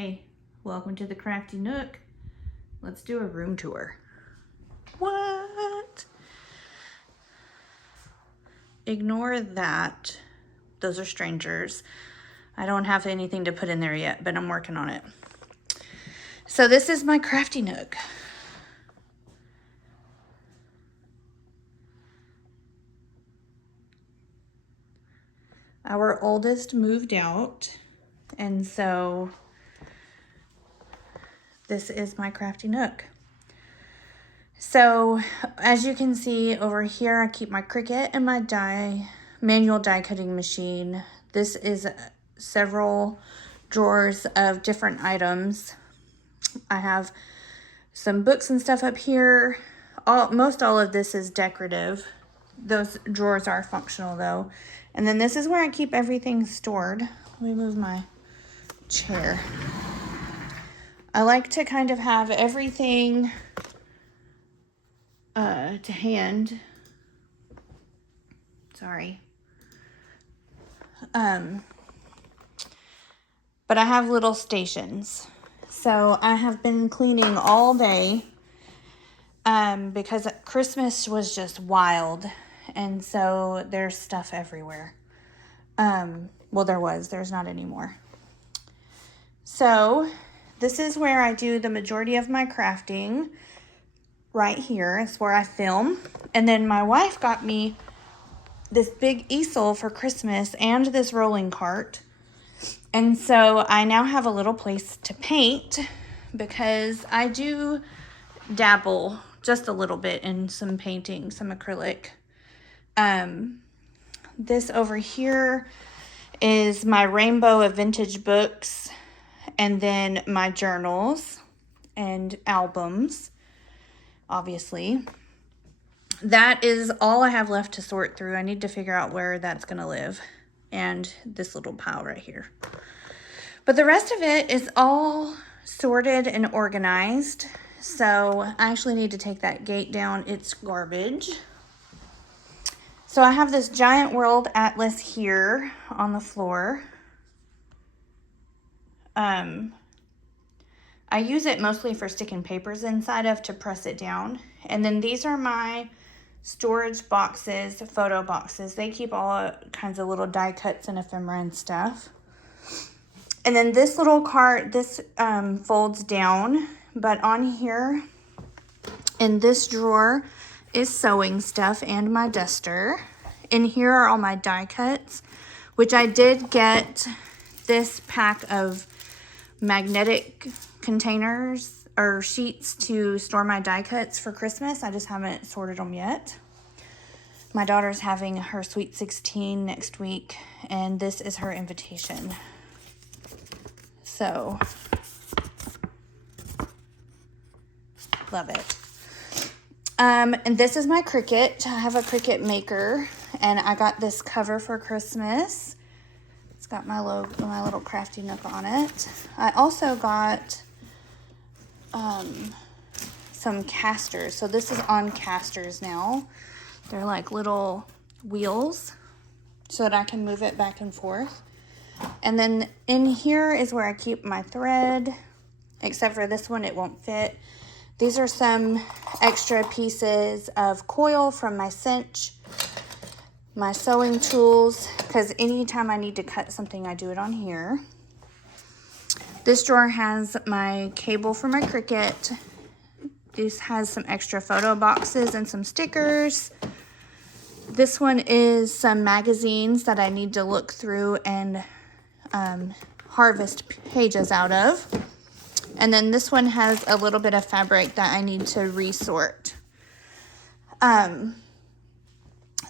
Hi, welcome to the Crafty Nook. Let's do a room tour. What? Ignore that. Those are strangers. I don't have anything to put in there yet, but I'm working on it. So this is my Crafty Nook. Our oldest moved out, and so this is my Crafty Nook. So as you can see over here, I keep my Cricut and my manual die cutting machine. This is several drawers of different items. I have some books and stuff up here. Most all of this is decorative. Those drawers are functional though. And then this is where I keep everything stored. Let me move my chair. I like to kind of have everything to hand. Sorry. But I have little stations. So I have been cleaning all day because Christmas was just wild. And so there's stuff everywhere. Well, there's not anymore. So this is where I do the majority of my crafting. Right here is where I film. And then my wife got me this big easel for Christmas and this rolling cart. And so I now have a little place to paint because I do dabble just a little bit in some painting, some acrylic. This over here is my rainbow of vintage books, and then my journals and albums, obviously. That is all I have left to sort through. I need to figure out where that's going to live. And this little pile right here. But the rest of it is all sorted and organized. So I actually need to take that gate down. It's garbage. So I have this giant world atlas here on the floor. I use it mostly for sticking papers inside of to press it down. And then these are my storage boxes, photo boxes. They keep all kinds of little die cuts and ephemera and stuff. And then this little cart, this folds down. But on here in this drawer is sewing stuff and my duster. In here are all my die cuts, which I did get this pack of magnetic containers or sheets to store my die cuts for Christmas. I just haven't sorted them yet. My daughter's having her Sweet 16 next week, and this is her invitation. So, love it. And this is my Cricut. I have a Cricut maker, and I got this cover for Christmas. It's got my logo, my little Crafty Nook on it. I also got some casters. So this is on casters now. They're like little wheels so that I can move it back and forth. And then in here is where I keep my thread, except for this one, it won't fit. These are some extra pieces of coil from my cinch, my sewing tools, because anytime I need to cut something, I do it on here. This drawer has my cable for my Cricut. This has some extra photo boxes and some stickers. This one is some magazines that I need to look through and harvest pages out of. And then this one has a little bit of fabric that I need to resort.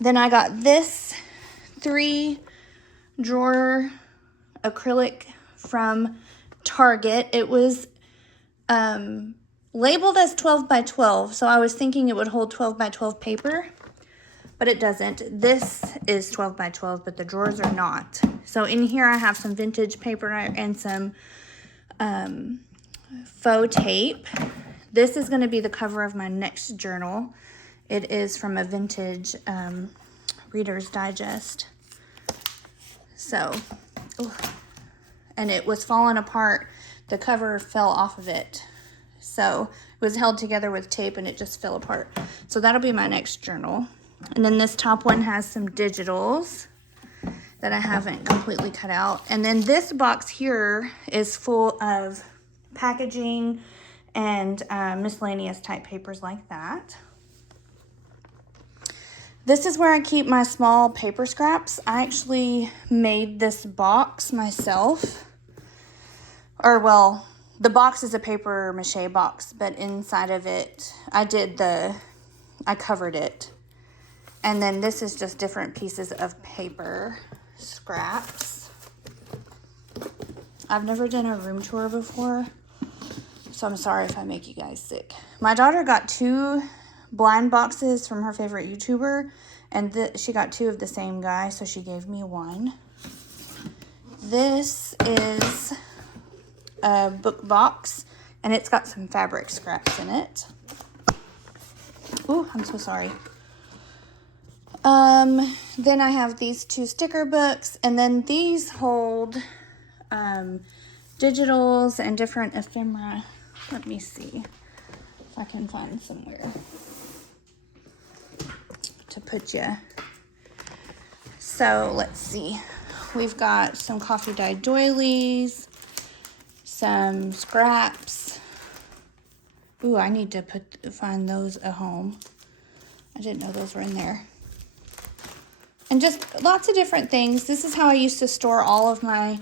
Then I got this 3-drawer acrylic from Target. It was labeled as 12 by 12, so I was thinking it would hold 12 by 12 paper, but it doesn't. This is 12 by 12, but the drawers are not. So in here I have some vintage paper and some faux tape. This is going to be the cover of my next journal. It is from a vintage Reader's Digest. So, and it was falling apart. the cover fell off of it. So it was held together with tape and it just fell apart. So that'll be my next journal. And then this top one has some digitals that I haven't completely cut out. And then this box here is full of packaging and miscellaneous type papers like that. This is where I keep my small paper scraps. I actually made this box myself. Or, well, the box is a paper mache box, but inside of it, I covered it. And then this is just different pieces of paper scraps. I've never done a room tour before, so I'm sorry if I make you guys sick. My daughter got 2 blind boxes from her favorite YouTuber, and she got 2 of the same guy, so she gave me 1. This is a book box, and it's got some fabric scraps in it. Ooh, I'm so sorry. Then I have these 2 sticker books, and then these hold digitals and different ephemera. Let me see if I can find somewhere to put you. So let's see. We've got some coffee dyed doilies, some scraps. Ooh, I need to find those at home. I didn't know those were in there. And just lots of different things. This is how I used to store all of my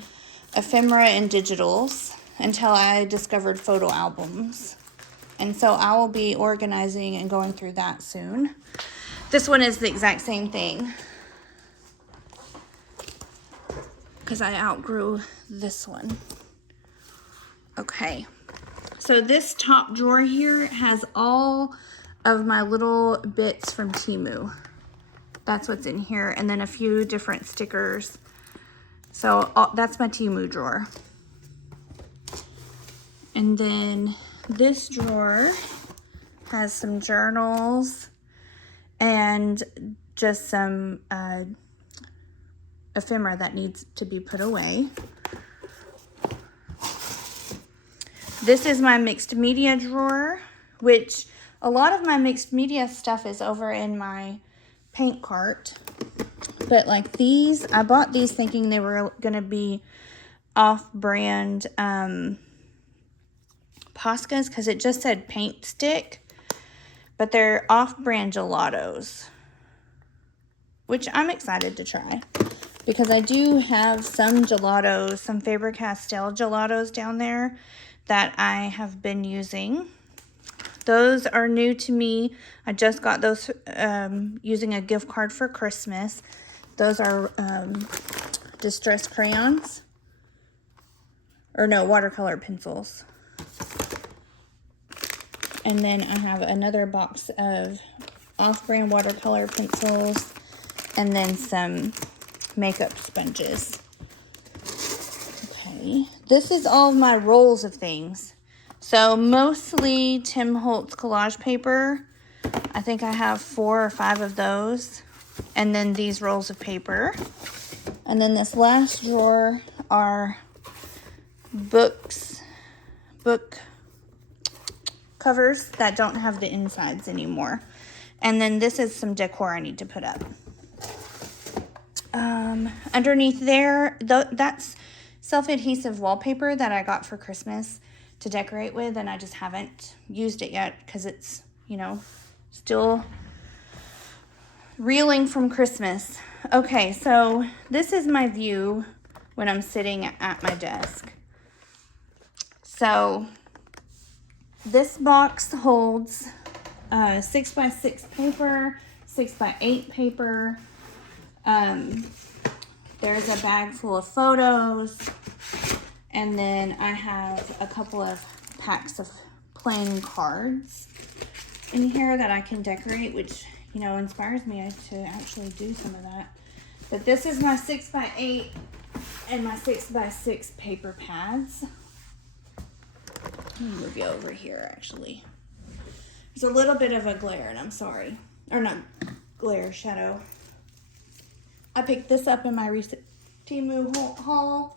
ephemera and digitals until I discovered photo albums. And so I will be organizing and going through that soon. This one is the exact same thing, because I outgrew this one. Okay, so this top drawer here has all of my little bits from Temu. That's what's in here, and then a few different stickers. So that's my Temu drawer. And then this drawer has some journals and just some ephemera that needs to be put away. This is my mixed media drawer, which a lot of my mixed media stuff is over in my paint cart. But like these, I bought these thinking they were going to be off-brand Poscas, because it just said paint stick. But they're off-brand gelatos, which I'm excited to try, because I do have some gelatos, some Faber-Castell gelatos down there that I have been using. Those are new to me. I just got those using a gift card for Christmas. Those are distress crayons. Or no, watercolor pencils. And then I have another box of off-brand watercolor pencils, and then some makeup sponges. Okay, this is all of my rolls of things. So mostly Tim Holtz collage paper. I think I have 4 or 5 of those. And then these rolls of paper. And then this last drawer are book covers that don't have the insides anymore. And then this is some decor I need to put up. Underneath there, that's self-adhesive wallpaper that I got for Christmas to decorate with, and I just haven't used it yet because it's, you know, still reeling from Christmas. Okay, so this is my view when I'm sitting at my desk. So this box holds 6x6 paper, 6x8 paper. There's a bag full of photos, and then I have a couple of packs of playing cards in here that I can decorate, which, you know, inspires me to actually do some of that. But this is my 6x8 and my 6x6 paper pads. Let me move you over here, actually. There's a little bit of a glare, and I'm sorry. Or not glare, shadow. I picked this up in my recent Temu haul.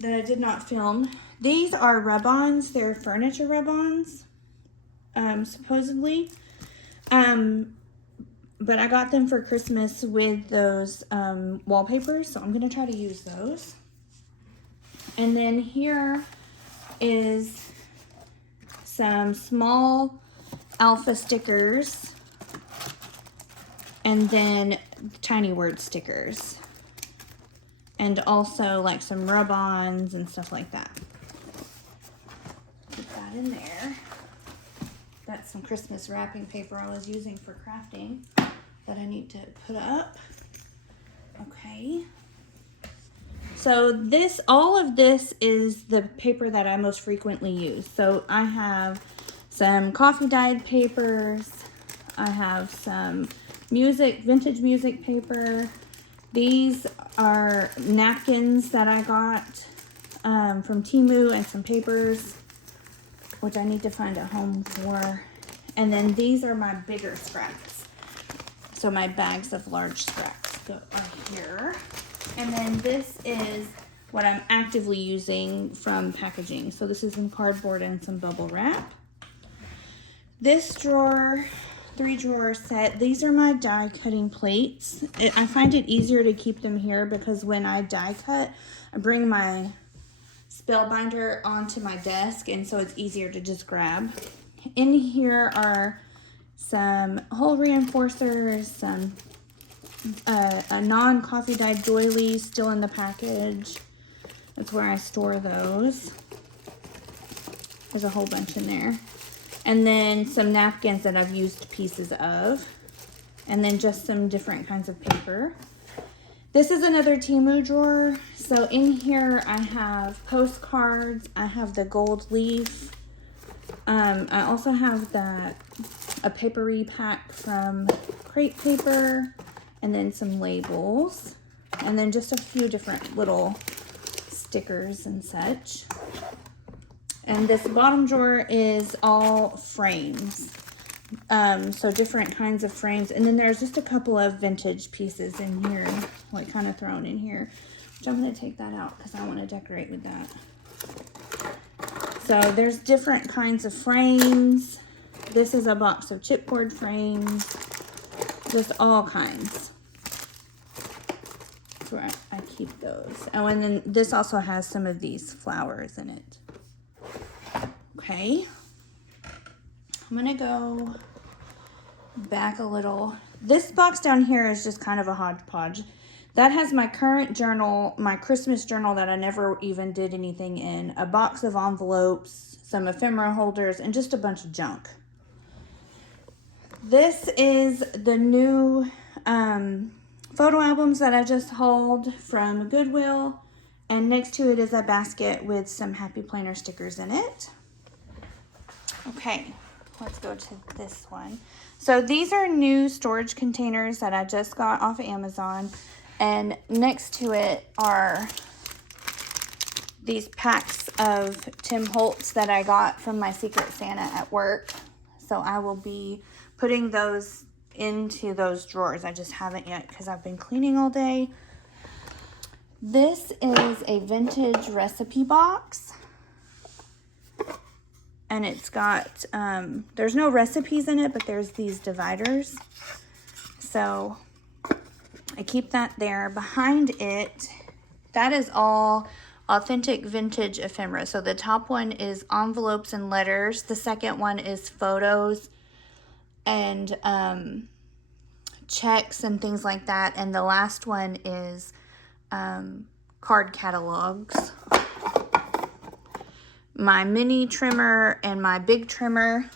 that I did not film. These are rub-ons. They're furniture rub-ons, supposedly. But I got them for Christmas with those wallpapers, so I'm going to try to use those. And then here is some small alpha stickers and then tiny word stickers. And also like some rub-ons and stuff like that. Put that in there. That's some Christmas wrapping paper I was using for crafting that I need to put up. Okay. So all of this is the paper that I most frequently use. So I have some coffee dyed papers. I have some vintage music paper. These are napkins that I got from Temu, and some papers, which I need to find a home for. And then these are my bigger scraps. So my bags of large scraps are here. And then this is what I'm actively using from packaging. So this is some cardboard and some bubble wrap. This drawer, 3-drawer set, these are my die cutting plates. I find it easier to keep them here because when I die cut, I bring my spellbinder onto my desk, and so it's easier to just grab. In here are some hole reinforcers, some a non-coffee dyed doily still in the package. That's where I store those. There's a whole bunch in there. And then some napkins that I've used pieces of. And then just some different kinds of paper. This is another Temu drawer. So in here I have postcards. I have the gold leaf. I also have a papery pack from Crate Paper. And then some labels. And then just a few different little stickers and such. And this bottom drawer is all frames. So different kinds of frames. And then there's just a couple of vintage pieces in here, like kind of thrown in here. Which I'm going to take that out because I want to decorate with that. So there's different kinds of frames. This is a box of chipboard frames. Just all kinds. That's where I keep those. Oh, and then this also has some of these flowers in it. Okay. I'm going to go back a little. This box down here is just kind of a hodgepodge. That has my current journal, my Christmas journal that I never even did anything in, a box of envelopes, some ephemera holders, and just a bunch of junk. This is the new photo albums that I just hauled from Goodwill. And next to it is a basket with some Happy Planner stickers in it. Okay, let's go to this one. So these are new storage containers that I just got off of Amazon. And next to it are these packs of Tim Holtz that I got from my Secret Santa at work. So I will be putting those into those drawers. I just haven't yet because I've been cleaning all day. This is a vintage recipe box. And it's got, there's no recipes in it, but there's these dividers. So I keep that there. Behind it, that is all authentic vintage ephemera. So the top one is envelopes and letters. The second one is photos and checks and things like that. And the last one is card catalogs. My mini trimmer and my big trimmer,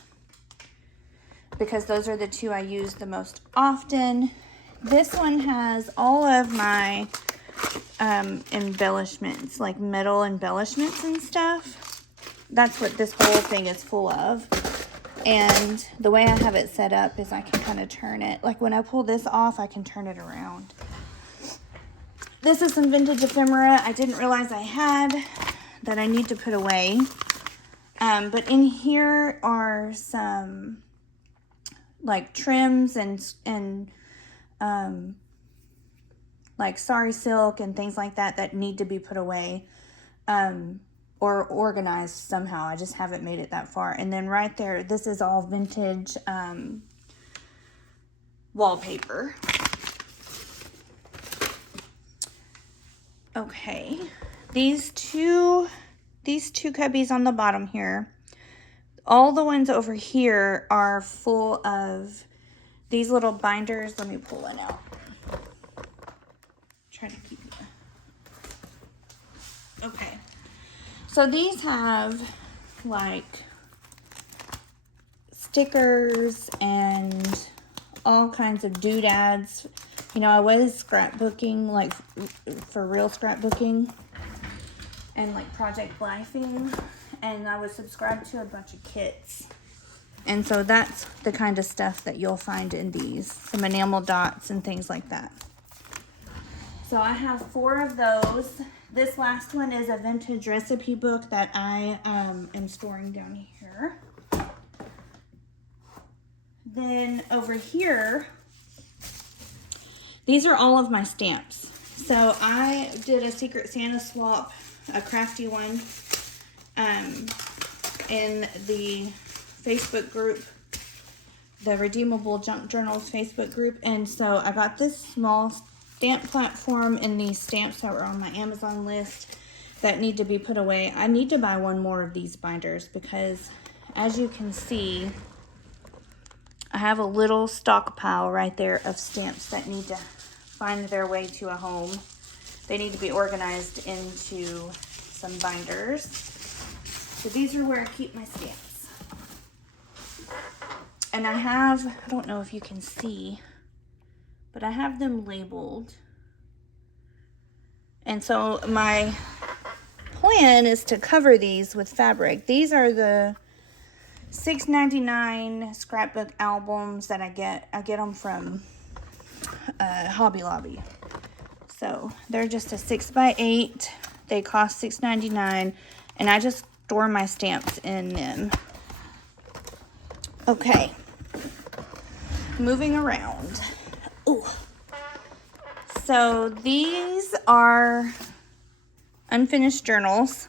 because those are the two I use the most often. This one has all of my embellishments, like metal embellishments and stuff. That's what this whole thing is full of. And the way I have it set up is I can kind of turn it. Like when I pull this off, I can turn it around. This is some vintage ephemera I didn't realize I had that I need to put away. But in here are some like trims and like sari silk and things like that that need to be put away. or organized somehow. I just haven't made it that far. And then right there, this is all vintage wallpaper. Okay, these two cubbies on the bottom here, all the ones over here are full of these little binders. Let me pull one out. Try to keep it. Okay, so these have like stickers and all kinds of doodads. You know, I was scrapbooking, like for real scrapbooking and like project lifing, and I was subscribed to a bunch of kits. And so that's the kind of stuff that you'll find in these, some enamel dots and things like that. So I have 4 of those. This last one is a vintage recipe book that I am storing down here. Then over here, these are all of my stamps. So I did a Secret Santa swap, a Crafty one, in the Facebook group, the Redeemable Junk Journals Facebook group. And so I got this small stamp platform and these stamps that were on my Amazon list that need to be put away. I need to buy one more of these binders because, as you can see, I have a little stockpile right there of stamps that need to find their way to a home. They need to be organized into some binders. So these are where I keep my stamps. And I don't know if you can see, but I have them labeled. And so my plan is to cover these with fabric. These are the $6.99 scrapbook albums that I get. I get them from Hobby Lobby. So they're just a 6x8. They cost $6.99, and I just store my stamps in them. Okay, moving around. Ooh. So these are unfinished journals.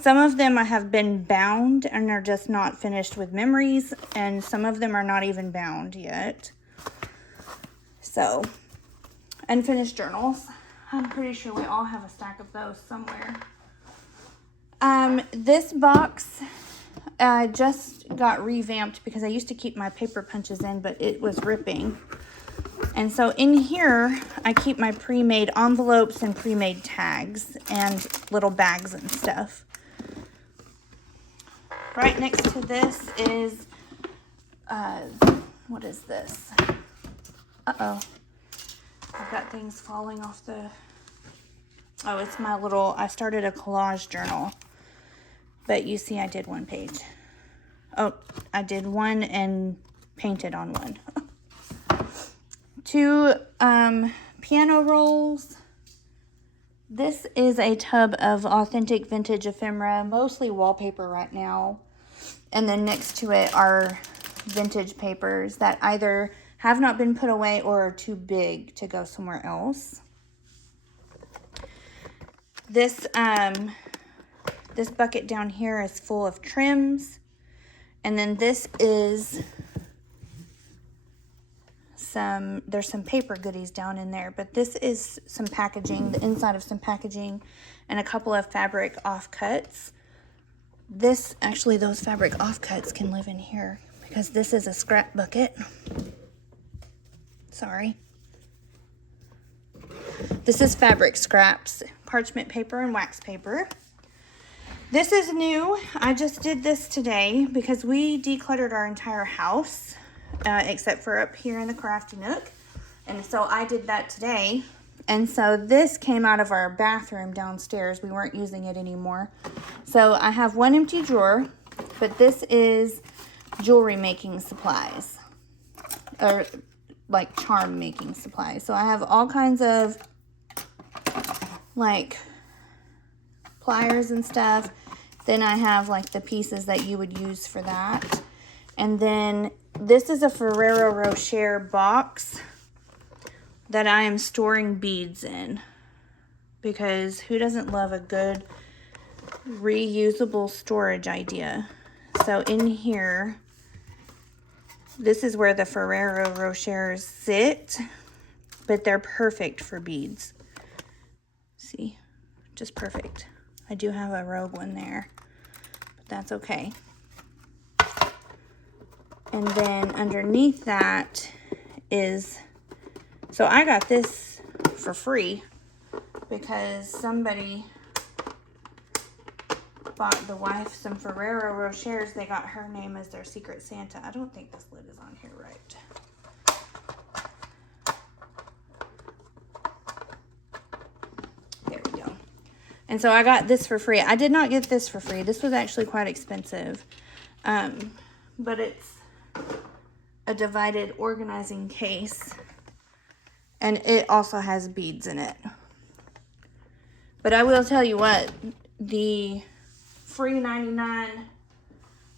Some of them I have been bound and are just not finished with memories, and some of them are not even bound yet. So, unfinished journals. I'm pretty sure we all have a stack of those somewhere. This box just got revamped because I used to keep my paper punches in, but it was ripping. And so in here, I keep my pre-made envelopes and pre-made tags and little bags and stuff. Right next to this is, what is this? Uh-oh. I've got things falling off the, oh, it's my little, I started a collage journal. But you see I did one page. Oh, I did one and painted on one. 2 piano rolls. This is a tub of authentic vintage ephemera, mostly wallpaper right now. And then next to it are vintage papers that either have not been put away or are too big to go somewhere else. This bucket down here is full of trims. And then this is there's some paper goodies down in there, but this is some packaging, the inside of some packaging, and a couple of fabric offcuts. Actually, those fabric offcuts can live in here because this is a scrap bucket. Sorry. This is fabric scraps, parchment paper and wax paper. This is new. I just did this today because we decluttered our entire house, except for up here in the Crafty Nook. And so I did that today. And so this came out of our bathroom downstairs. We weren't using it anymore. So I have one empty drawer, but this is jewelry making supplies, or like charm making supplies. So I have all kinds of like pliers and stuff. Then I have like the pieces that you would use for that. And then this is a Ferrero Rocher box that I am storing beads in. because who doesn't love a good reusable storage idea? So in here, this is where the Ferrero Rochers sit, but they're perfect for beads. See, just perfect. I do have a rogue one there, but that's okay. And then underneath that is, so I got this for free because somebody bought the wife some Ferrero Rochers. They got her name as their Secret Santa. I don't think this lid is on here right. There we go. And so I got this for free. I did not get this for free. This was actually quite expensive. But it's a divided organizing case. And it also has beads in it. But I will tell you what, the free 99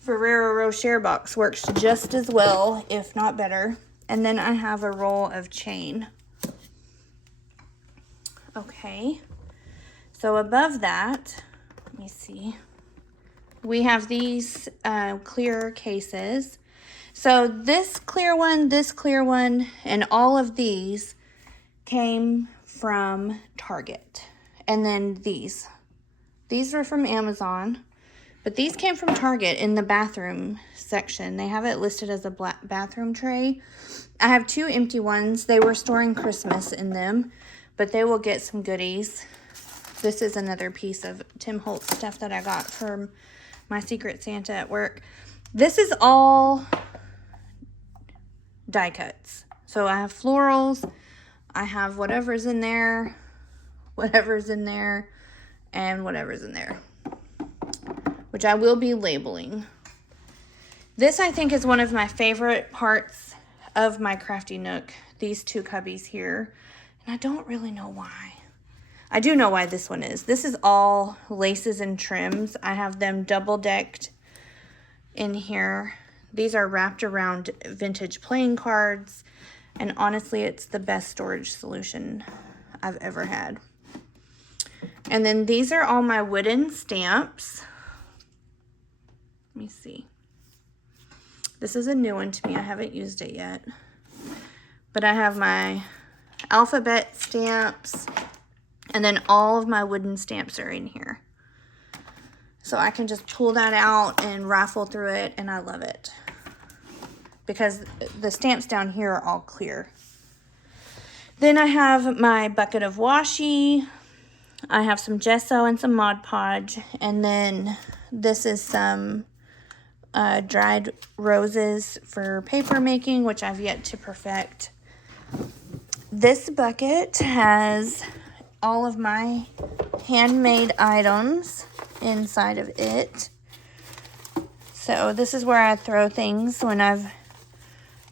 Ferrero Rocher box works just as well, if not better. And then I have a roll of chain. Okay. So above that, let me see. We have these clear cases. So this clear one, and all of these came from Target. And then these were from Amazon, but these came from Target in the bathroom section. They have it listed as a black bathroom tray. I have 2 empty ones. They were storing Christmas in them, but they will get some goodies. This is another piece of Tim Holtz stuff that I got from my Secret Santa at work. This is all die cuts. So I have florals, I have whatever's in there, and whatever's in there, which I will be labeling. This, I think, is one of my favorite parts of my Crafty Nook, these 2 cubbies here, and I don't really know why. I do know why this one is. This is all laces and trims. I have them double-decked in here. These are wrapped around vintage playing cards, and honestly, it's the best storage solution I've ever had. And then these are all my wooden stamps. Let me see. This is a new one to me. I haven't used it yet. But I have my alphabet stamps, and then all of my wooden stamps are in here. So I can just pull that out and raffle through it, and I love it. Because the stamps down here are all clear. Then I have my bucket of washi. I have some gesso and some Mod Podge. And then this is some dried roses for paper making, which I've yet to perfect. This bucket has all of my handmade items inside of it. So this is where I throw things when I've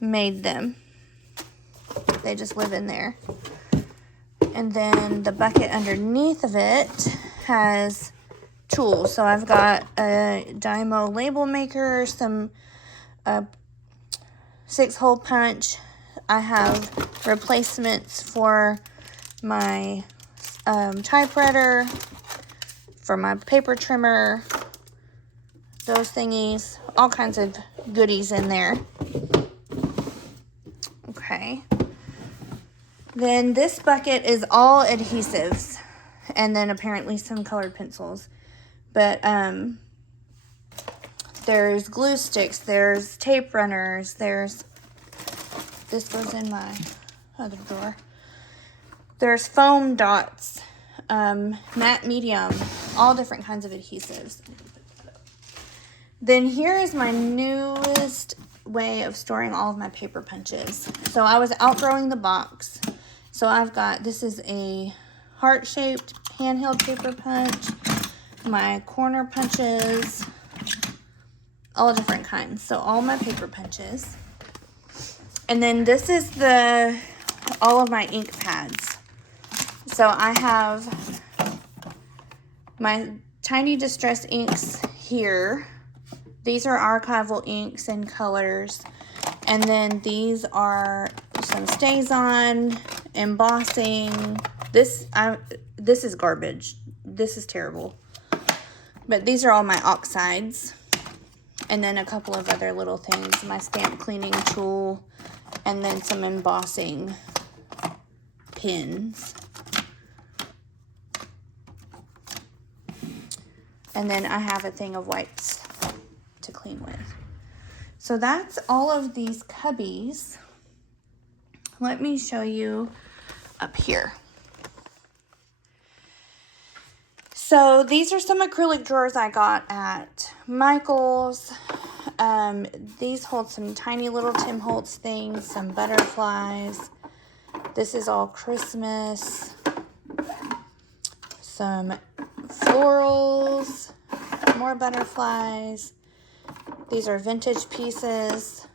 made them. They just live in there. And then the bucket underneath of it has tools. So I've got a Dymo label maker, some 6-hole punch. I have replacements for my typewriter, for my paper trimmer, those thingies, all kinds of goodies in there. Okay. Then this bucket is all adhesives, and then apparently some colored pencils. But there's glue sticks, there's tape runners, this goes in my other drawer. There's foam dots, matte medium, all different kinds of adhesives. Then here is my newest way of storing all of my paper punches. So I was outgrowing the box. So I've got, this is a heart-shaped handheld paper punch, my corner punches, all different kinds. So all my paper punches. And then this is all of my ink pads. So I have my tiny distress inks here. These are archival inks and colors. And then these are some StazOn, embossing. This is garbage. This is terrible. But these are all my oxides. And then a couple of other little things. My stamp cleaning tool. And then some embossing pins. And then I have a thing of wipes to clean with. So that's all of these cubbies. Let me show you up here. So these are some acrylic drawers I got at Michael's. These hold some tiny little Tim Holtz things, some butterflies. This is all Christmas. Some florals, more butterflies. These are vintage pieces.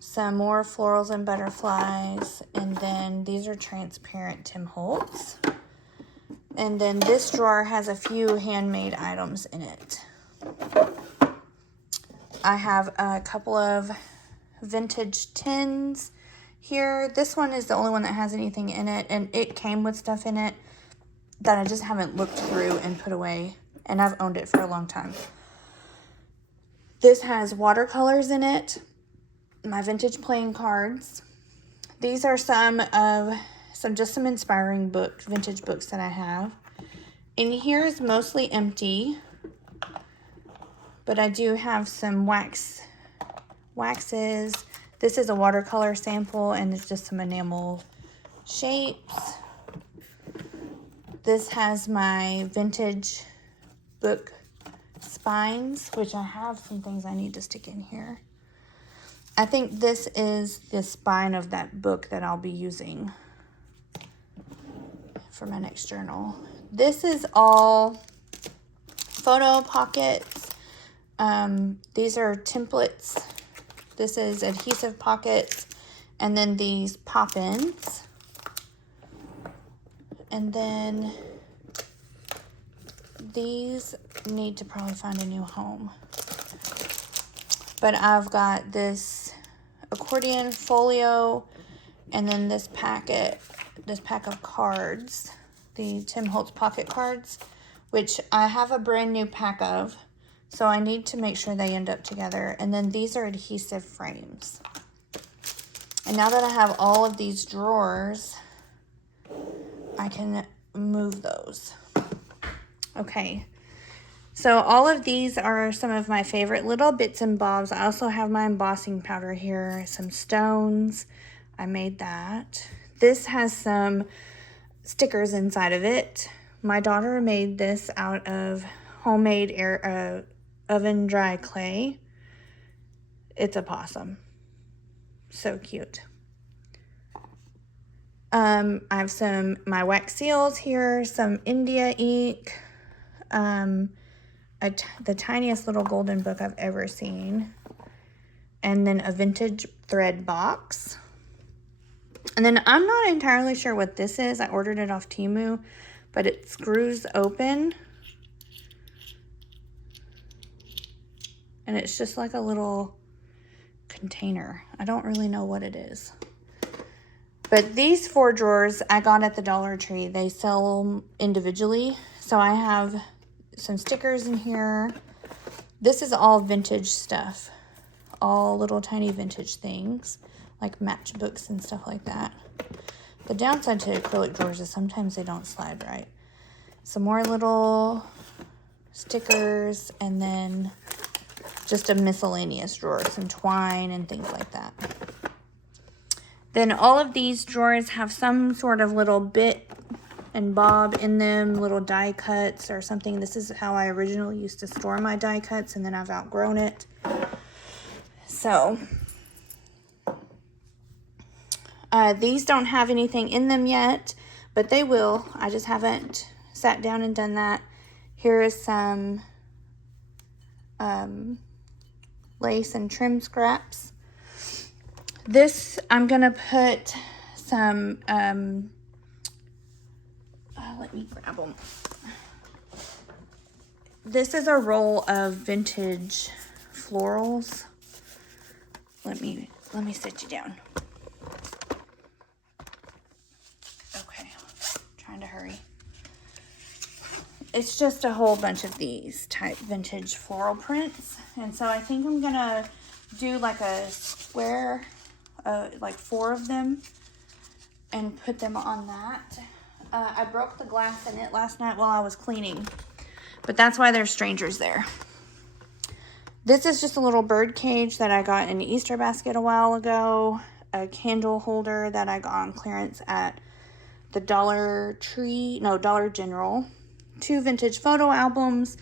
Some more florals and butterflies. And then these are transparent Tim Holtz. And then this drawer has a few handmade items in it. I have a couple of vintage tins here. This one is the only one that has anything in it, and it came with stuff in it that I just haven't looked through and put away, and I've owned it for a long time. This has watercolors in it, my vintage playing cards. These are some inspiring vintage books that I have. In here is mostly empty, but I do have some waxes. This is a watercolor sample, and it's just some enamel shapes. This has my vintage book spines, which I have some things I need to stick in here. I think this is the spine of that book that I'll be using for my next journal. This is all photo pockets. These are templates. This is adhesive pockets, and then these pop-ins. And then these need to probably find a new home. But I've got this accordion folio, and then this pack of cards, the Tim Holtz pocket cards, which I have a brand new pack of. So I need to make sure they end up together. And then these are adhesive frames. And now that I have all of these drawers, I can move those. Okay. So all of these are some of my favorite little bits and bobs. I also have my embossing powder here, some stones. I made that. This has some stickers inside of it. My daughter made this out of homemade oven dry clay. It's a possum. So cute. I have my wax seals here, some India ink, the tiniest little golden book I've ever seen, and then a vintage thread box. And then I'm not entirely sure what this is. I ordered it off Temu, but it screws open. And it's just like a little container. I don't really know what it is. But these 4 drawers I got at the Dollar Tree. They sell them individually. So I have some stickers in here. This is all vintage stuff. All little tiny vintage things. Like matchbooks and stuff like that. The downside to acrylic drawers is sometimes they don't slide right. Some more little stickers, and then just a miscellaneous drawer, some twine and things like that. Then all of these drawers have some sort of little bit and bob in them, little die cuts or something. This is how I originally used to store my die cuts, and then I've outgrown it. So these don't have anything in them yet, but they will. I just haven't sat down and done that. Here is some lace and trim scraps. This, I'm going to put some, let me grab them. This is a roll of vintage florals. Let me sit you down. Okay, trying to hurry. it's just a whole bunch of these type vintage floral prints. And so I think I'm gonna do like a square, like 4 of them, and put them on that. I broke the glass in it last night while I was cleaning, but that's why there's strangers there. This is just a little bird cage that I got in an Easter basket a while ago. A candle holder that I got on clearance at the Dollar General. 2 vintage photo albums.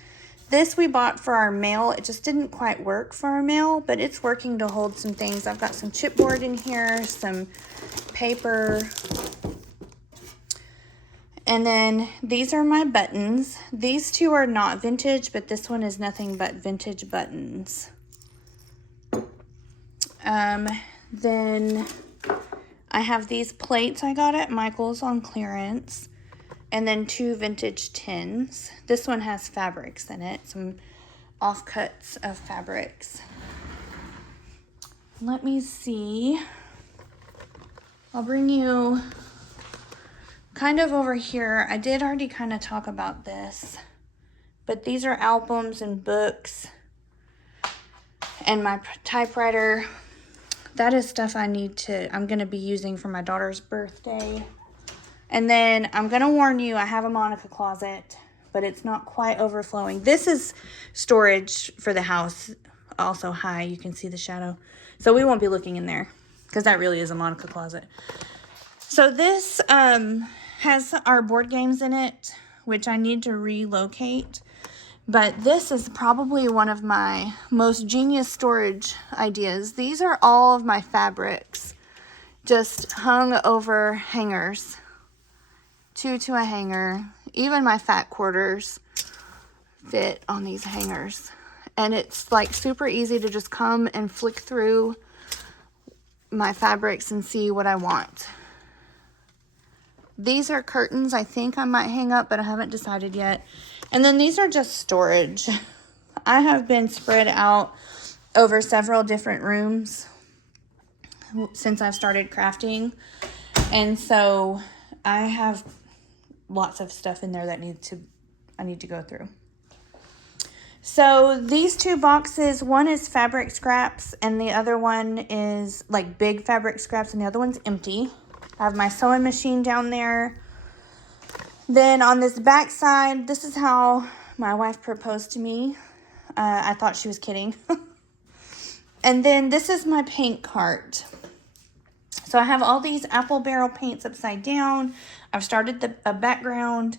This we bought for our mail. It just didn't quite work for our mail, but it's working to hold some things. I've got some chipboard in here, some paper. And then these are my buttons. These 2 are not vintage, but this one is nothing but vintage buttons. Then I have these plates I got at Michael's on clearance. And then 2 vintage tins. This one has fabrics in it, some offcuts of fabrics. Let me see. I'll bring you kind of over here. I did already kind of talk about this, but these are albums and books. And my typewriter, that is stuff I'm going to be using for my daughter's birthday. And then I'm going to warn you, I have a Monica closet, but it's not quite overflowing. This is storage for the house. Also high, you can see the shadow. So we won't be looking in there because that really is a Monica closet. So this has our board games in it, which I need to relocate. But this is probably one of my most genius storage ideas. These are all of my fabrics just hung over hangers. 2 to a hanger. Even my fat quarters fit on these hangers. And it's like super easy to just come and flick through my fabrics and see what I want. These are curtains I think I might hang up, but I haven't decided yet. And then these are just storage. I have been spread out over several different rooms since I've started crafting. And so I have lots of stuff in there that I need to go through. So these 2 boxes, one is fabric scraps and the other one is like big fabric scraps and the other one's empty. I have my sewing machine down there. Then on this back side, this is how my wife proposed to me. I thought she was kidding. And then this is my paint cart. So I have all these apple barrel paints upside down. I've started a background.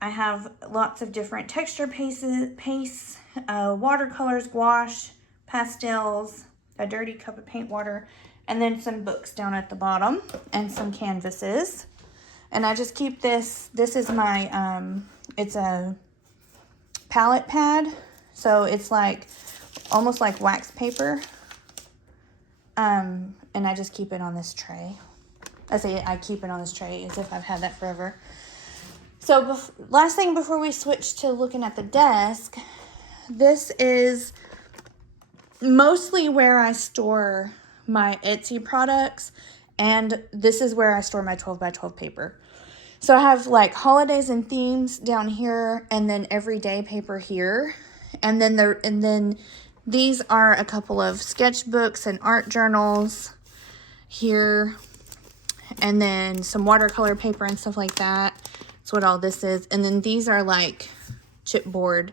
I have lots of different texture pastes, watercolors, gouache, pastels, a dirty cup of paint water, and then some books down at the bottom and some canvases. And I just keep this. This is my, it's a palette pad. So it's like, almost like wax paper. And I just keep it on this tray. I keep it on this tray as if I've had that forever. So last thing before we switch to looking at the desk, this is mostly where I store my Etsy products, and this is where I store my 12 by 12 paper. So I have like holidays and themes down here, and then everyday paper here, and then these are a couple of sketchbooks and art journals here, and then some watercolor paper and stuff like that. That's what all this is. And then these are like chipboard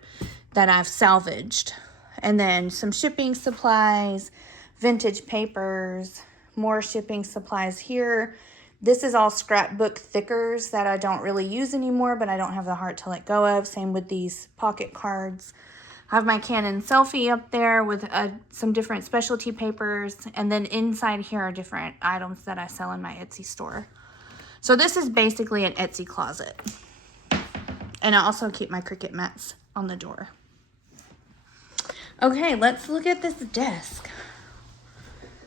that I've salvaged. And then some shipping supplies, vintage papers, more shipping supplies here. This is all scrapbook thickers that I don't really use anymore, but I don't have the heart to let go of. Same with these pocket cards. I have my Canon selfie up there with some different specialty papers. And then inside here are different items that I sell in my Etsy store. So this is basically an Etsy closet. And I also keep my Cricut mats on the door. Okay, let's look at this desk.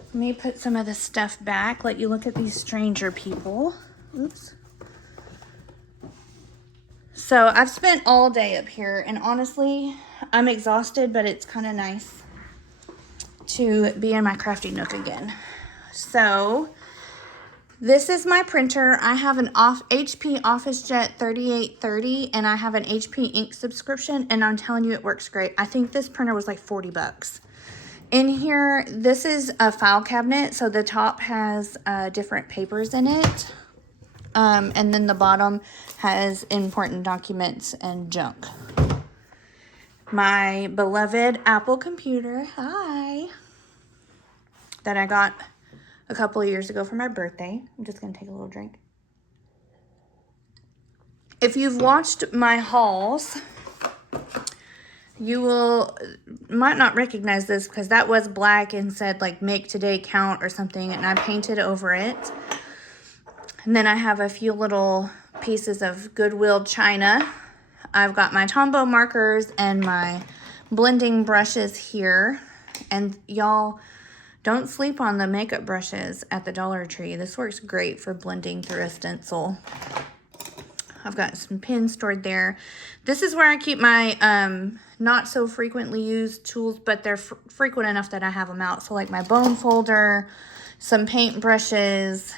Let me put some of the stuff back, let you look at these stranger people. Oops. So I've spent all day up here, and honestly, I'm exhausted, but it's kind of nice to be in my Crafty Nook again. So This is my printer. I have an HP OfficeJet 3830 and I have an HP ink subscription, and I'm telling you it works great. I think this printer was like 40 bucks. In here, this is a file cabinet, so the top has different papers in it. And then the bottom has important documents and junk. My beloved Apple computer, hi, that I got a couple of years ago for my birthday. I'm just gonna take a little drink. If you've watched my hauls, you might not recognize this because that was black and said like make today count or something, and I painted over it. And then I have a few little pieces of Goodwill china. I've got my Tombow markers and my blending brushes here. And y'all, don't sleep on the makeup brushes at the Dollar Tree. This works great for blending through a stencil. I've got some pins stored there. This is where I keep my not so frequently used tools, but they're frequent enough that I have them out. So like my bone folder, some paint brushes,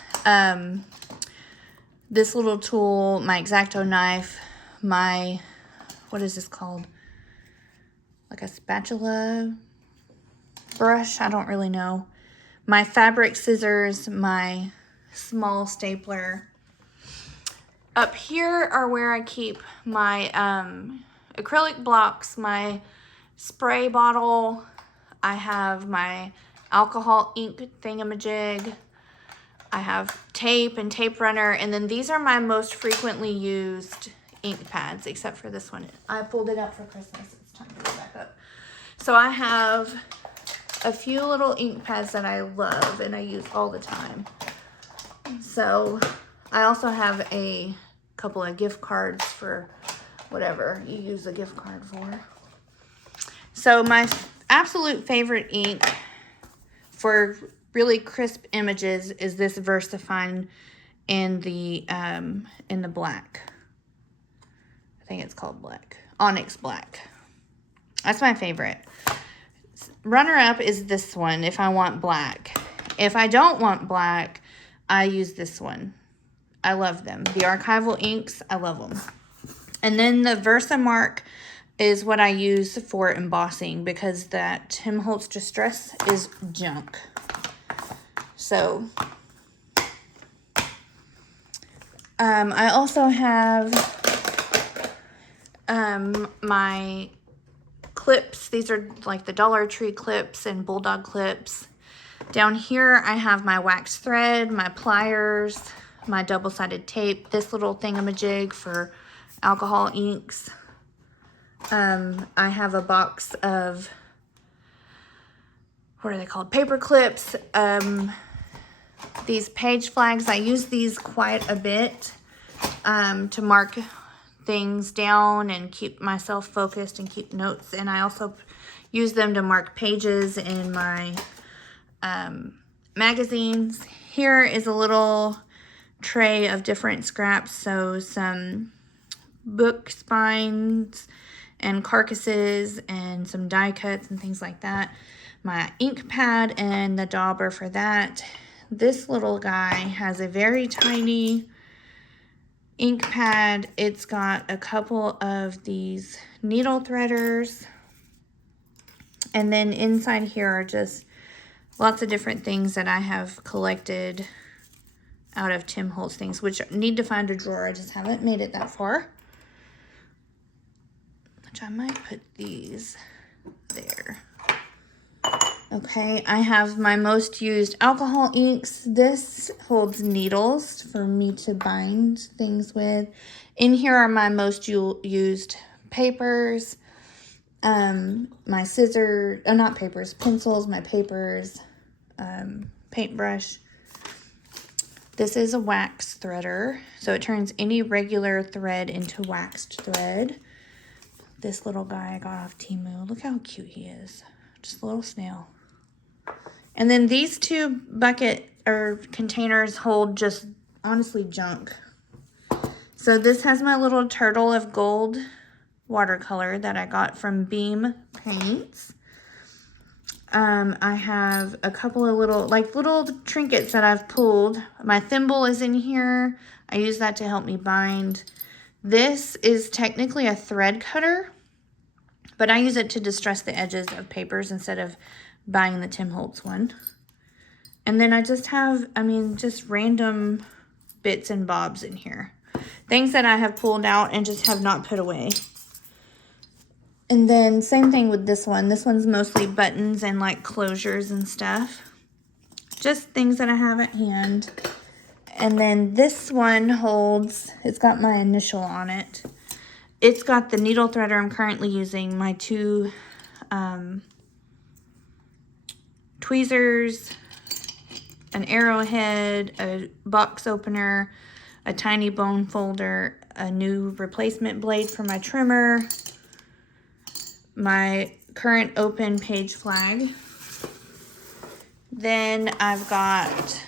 this little tool, my X-Acto knife, my, what is this called? Like a spatula brush, I don't really know. My fabric scissors, my small stapler. Up here are where I keep my acrylic blocks, my spray bottle. I have my alcohol ink thingamajig. I have tape and tape runner, and then these are my most frequently used ink pads, except for this one. I pulled it up for Christmas. It's time to go back up. So I have a few little ink pads that I love and I use all the time. So I also have a couple of gift cards for whatever you use a gift card for. So my absolute favorite ink for really crisp images is this VersaFine in the black. I think it's called black. Onyx black. That's my favorite. Runner up is this one if I want black. If I don't want black, I use this one. I love them. The archival inks, I love them. And then the Versamark is what I use for embossing because that Tim Holtz Distress is junk. So, I also have my clips. These are like the Dollar Tree clips and Bulldog clips. Down here, I have my wax thread, my pliers, my double-sided tape, this little thingamajig for alcohol inks. I have a box of, what are they called? Paper clips. These page flags, I use these quite a bit to mark things down and keep myself focused and keep notes. And I also use them to mark pages in my magazines. Here is a little tray of different scraps. So some book spines and carcasses and some die cuts and things like that. My ink pad and the dauber for that. This little guy has a very tiny ink pad. It's got a couple of these needle threaders. And then inside here are just lots of different things that I have collected out of Tim Holtz things, which need to find a drawer. I just haven't made it that far. Which I might put these there. Okay, I have my most used alcohol inks. This holds needles for me to bind things with. In here are my most used papers, my scissors, not papers, pencils, my papers, paintbrush. This is a wax threader, so it turns any regular thread into waxed thread. This little guy I got off Temu. Look how cute he is. Just a little snail. And then these two bucket or containers hold just honestly junk. So this has my little turtle of gold watercolor that I got from Beam Paints. I have a couple of little trinkets that I've pulled. My thimble is in here. I use that to help me bind. This is technically a thread cutter, but I use it to distress the edges of papers instead of buying the Tim Holtz one. And then I just have, just random bits and bobs in here. Things that I have pulled out and just have not put away. And then same thing with this one. This one's mostly buttons and like closures and stuff. Just things that I have at hand. And then this one holds, it's got my initial on it. It's got the needle threader I'm currently using, my two tweezers, an arrowhead, a box opener, a tiny bone folder, a new replacement blade for my trimmer, my current open page flag. Then I've got,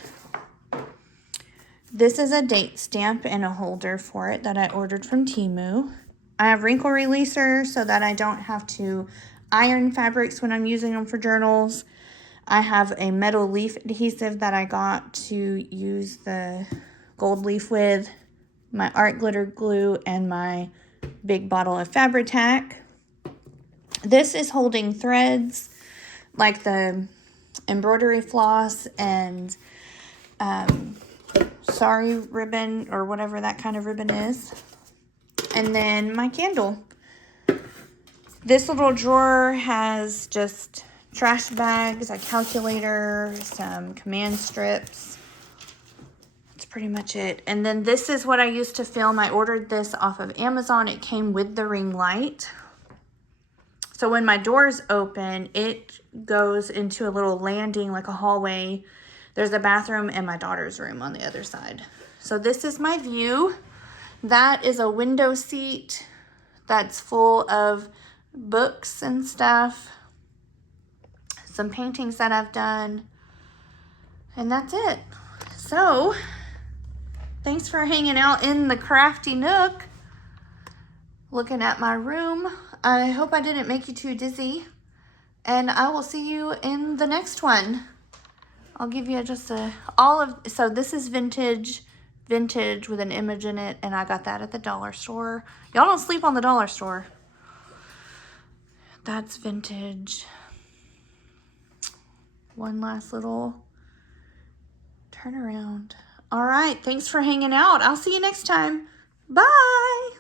this is a date stamp and a holder for it that I ordered from Temu. I have wrinkle releaser so that I don't have to iron fabrics when I'm using them for journals. I have a metal leaf adhesive that I got to use the gold leaf with, my art glitter glue, and my big bottle of Fabri-Tac. This is holding threads like the embroidery floss and sari ribbon or whatever that kind of ribbon is. And then my candle. This little drawer has just trash bags, a calculator, some command strips. That's pretty much it. And then this is what I used to film. I ordered this off of Amazon. It came with the ring light. So when my doors open, it goes into a little landing, like a hallway. There's a bathroom and my daughter's room on the other side. So this is my view. That is a window seat that's full of books and stuff. Some paintings that I've done. And that's it. So, thanks for hanging out in the Crafty Nook. Looking at my room. I hope I didn't make you too dizzy. And I will see you in the next one. I'll give you just so this is vintage with an image in it, and I got that at the dollar store. Y'all don't sleep on the dollar store. That's vintage. One last little turnaround. All right, thanks for hanging out. I'll see you next time. Bye.